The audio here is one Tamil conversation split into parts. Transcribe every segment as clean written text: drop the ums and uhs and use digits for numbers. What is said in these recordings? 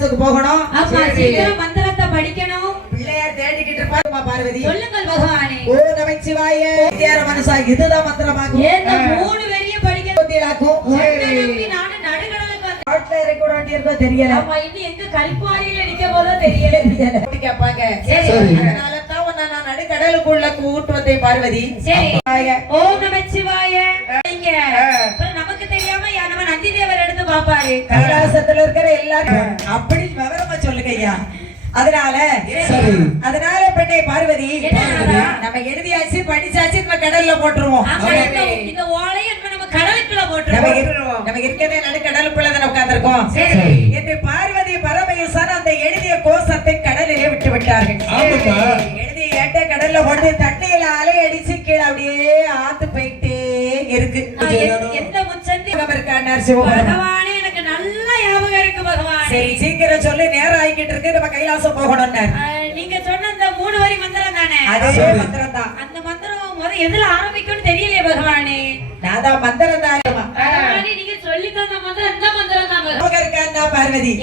கைலாசத்துக்கு போகணும். அப்பா சீக்கிரம் மந்திரத்தை படிக்கணும். பிள்ளையார் தேடிக்கிட்டு இருப்பாருமா பார்வதி. சொல்லுங்கள் பகவானே. ஓ நமச்சிவாய தேர மனசா இதுதான் மந்திரமாகும். ஏன் மூணு வரிய படிக்கணும். நம்பி நானு நடுகடலுக்கு வந்து காட்ல இருக்க வேண்டிய இருக்கோ தெரியல. அம்மா இன்னி எங்க கல்பாரியில நிக்க போதோ தெரியல. கேட்பாங்க. சரி அதனால தான் உன்னை நான் நடுக்கடலுக்குள்ள கூட்டு வந்தேன் பார்வதி. சரி ஓம் நமச்சிவாய. இங்க நமக்கு தெரியாம நம்ம நந்தி தேவர் எடுத்து பாப்பாரு. கைலாசத்துல இருக்கிற எல்லாரும் அப்படி விவரமா சொல்லுங்க ஐயா. அதனால பெண்ணே பார்வதி நம்ம எழுதியாச்சு படிச்சாச்சு நம்ம கடல்ல போட்டுருவோம். இந்த ஓலையை நம்ம கடலுக்குள்ள போட்டுருவோம். நம்ம இருக்கிறதே நடுக்கடலுக்குள்ளதான் உட்கார்ந்திருக்கோம். என்று பார்வதி பரமேஸ்வரன் அந்த எழுதிய கோஷத்தை கடலிலே விட்டு விட்டார்கள். எழுதிய ஏட்டை கடல்ல போட்டு தண்ணியில அலை அடிச்சு கீழே அப்படியே ஆத்து போயிட்டே இருக்கு. எந்த முச்சந்தி பகவானே எனக்கு நல்ல ஞாபகம் இருக்கு பகவான். சரி சீக்கிரம் சொல்லி நேரம் ஆகிட்டு இருக்கு. நம்ம கைலாசம் போகணும். நீங்க சொன்ன அந்த 3 வரி மந்திரம் தானே? அதே மந்திரம் தான். அந்த மந்திரம் எதுல ஆரம்பிக்கும்னு தெரியலையே பகவானே. நான் தான் மந்திரம் தான். பகவானே நீங்க சொல்லி தந்த மந்திரம் இந்த மந்திரம் தான் பார்வதி.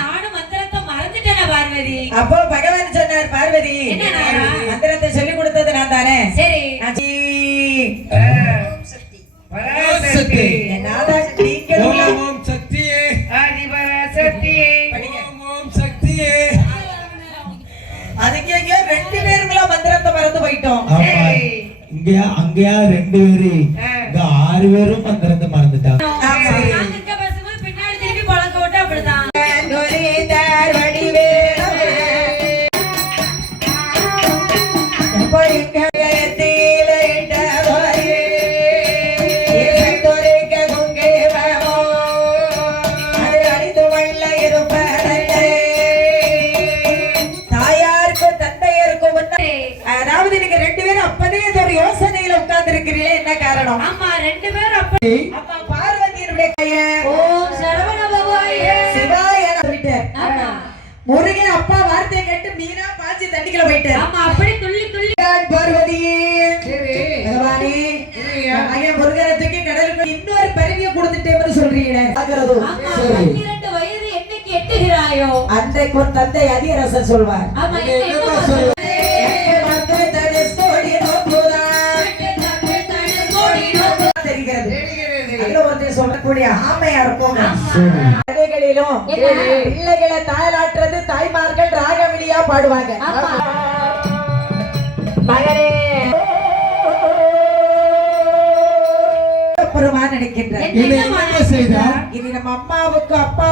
நானும் மந்திரத்தை மறந்துட்டேன் பார்வதி. அப்போ பகவான் சொன்னார் பார்வதி மந்திரத்தை சொல்லி கொடுத்தது நான் தானே. சரி பராசக்தி நாதான் நீங்கள் ஓம் சக்தியே ஆதிபராசக்தி ஓம் சக்தியே. அதுக்கு எங்க 2 பேருங்களா மந்திரத்தை மறந்து போயிட்டோம். அங்கயா 2 பேரு இங்க 6 பேரும் மந்திரத்தை மறந்துட்டாங்க. பின்னாடி திருப்பி பழக்க விட்டு அப்படிதான். அதாவது நீங்க 2 பேரும் அப்பதே ஒரு யோசனையில உட்கார்ந்து இருக்கிறீங்களே, என்ன காரணம்? ஆமா 2 பேரும் அப்பா பார்வதியினுடைய கைய ஓம் சரவண பவாய சிவாய சொல்லிட்டார். ஆமா முருகன் அப்பா வார்த்தையை கேட்டு மீனா பாஞ்சி தண்ணிக்குள்ள போயிட்டார். ஆமா அப்படி துள்ளி துள்ளி பார்வதி பகவானே ஐயா முருகனை தூக்கி கடலுக்கு இன்னொரு பரிவியை கொடுத்துட்டேன்னு சொல்றீங்களே. 12 வயது என்னைக்கு எட்டுகிறாயோ அன்றைக்கு ஒரு தந்தை அதிரசன் சொல்வார். ஆமா என்ன சொல்வார்? சொல்லக்கூடிய ஆமையா இருக்கும். பிள்ளைகளை தாயலாற்றுறது தாய்மார்கள் ராகவிலியா பாடுவாங்க. மகனே நினைக்கின்ற இனி நம்ம அம்மாவுக்கு அப்பா